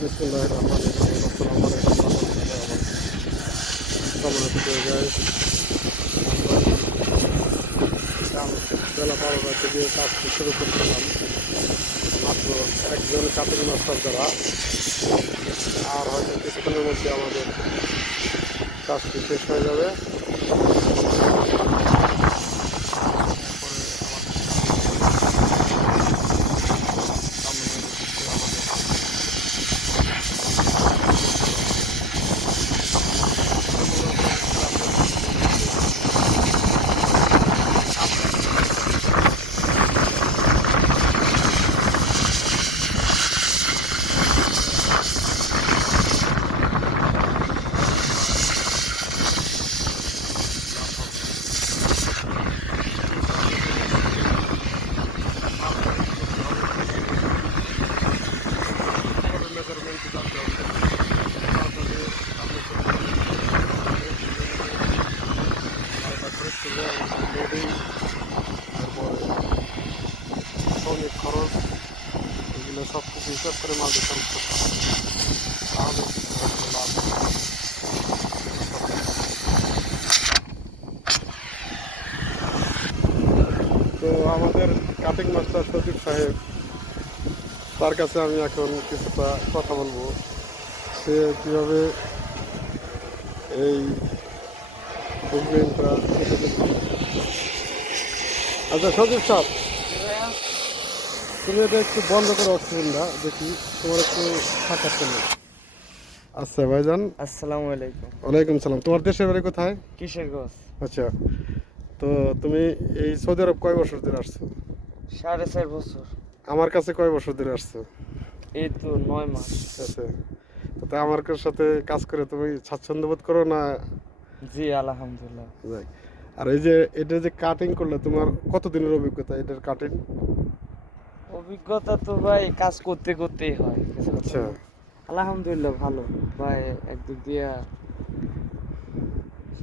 বিসমিল্লাহির রহমানির রহিম। আসসালামু আলাইকুম ওয়া রাহমাতুল্লাহি ওয়া বারাকাতুহু। সম্মানিত প্রিয় গাইস, আমরা বেলা 12টার দিকে কাজটি শুরু করছিলাম। মাত্র একজন কাটিং মাস্টার দ্বারা, আর হয়তো কিছুক্ষণের মধ্যে আমাদের কাজটি শেষ হয়ে যাবে। মেজারমেন্ট জানতে হবে, তারপরে লোডিং, তারপরে শ্রমিক খরচ, এগুলো সব কিছু হিসাব করে মালটি খরচ করতে হবে। তাহলে লাভ। তো আমাদের কাটিং মাস্টার সজীব সাহেব, তার কাছে আমি এখন কিছুটা কথা বলবো। সে কীভাবে এই বুকলিংটা। আচ্ছা সজীব সাহেব, তুমি এটা একটু বন্ধ করে অক্সিজেনটা দেখি, তোমার একটু ফাঁকা চলে। আচ্ছা ভাইজান, আসসালামু আলাইকুম। ওয়ালাইকুম সালাম। তোমার দেশের বাড়ি কোথায়? কিশোরগঞ্জ। আচ্ছা, তো তুমি এই সৌদি আরব কয় বছর ধরে আসছো? 4.5 বছর। আমার কাছে কয় বছর ধরে আসছো? এই তো 9 মাস। আচ্ছা, তো তা আমার সাথে কাজ করে তুমি স্বাচ্ছন্দ্য বোধ করো না? জি আলহামদুলিল্লাহ। যাক। আর এই যে এটা যে কাটিং করলে, তোমার কতদিনের অভিজ্ঞতা এটার কাটিং? অভিজ্ঞতা তো ভাই কাজ করতে করতেই হয়। আচ্ছা, আলহামদুলিল্লাহ ভালো ভাই, একদিক দিয়া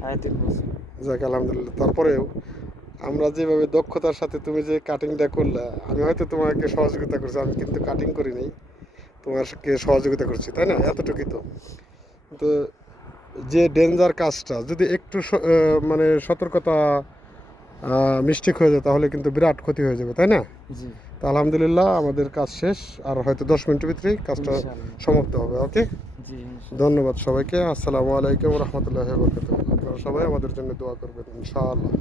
3.5 বছর। যাক আলহামদুলিল্লাহ। তারপরেও আমরা যেভাবে দক্ষতার সাথে তুমি যে কাটিংটা করলে, আমি হয়তো তোমাকে সহযোগিতা করছি, আমি কিন্তু কাটিং করি নাই, তোমাকে সহযোগিতা করছি, তাই না? এতটুকুই তো। তো যে ডেঞ্জার কাজটা যদি একটু মানে সতর্কতা মিস্টেক হয়ে যায়, তাহলে কিন্তু বিরাট ক্ষতি হয়ে যাবে, তাই না? জি তো আলহামদুলিল্লাহ আমাদের কাজ শেষ, আর হয়তো 10 মিনিটের ভিতরেই কাজটা ইনশাআল্লাহ। সমাপ্ত হবে। ওকে, জি ইনশাআল্লাহ। ধন্যবাদ সবাইকে। আসসালামু আলাইকুম রহমতুল্লাহ বরকাতুহ। আপনারা সবাই আমাদের জন্য দোয়া করবেন ইনশাআল্লাহ।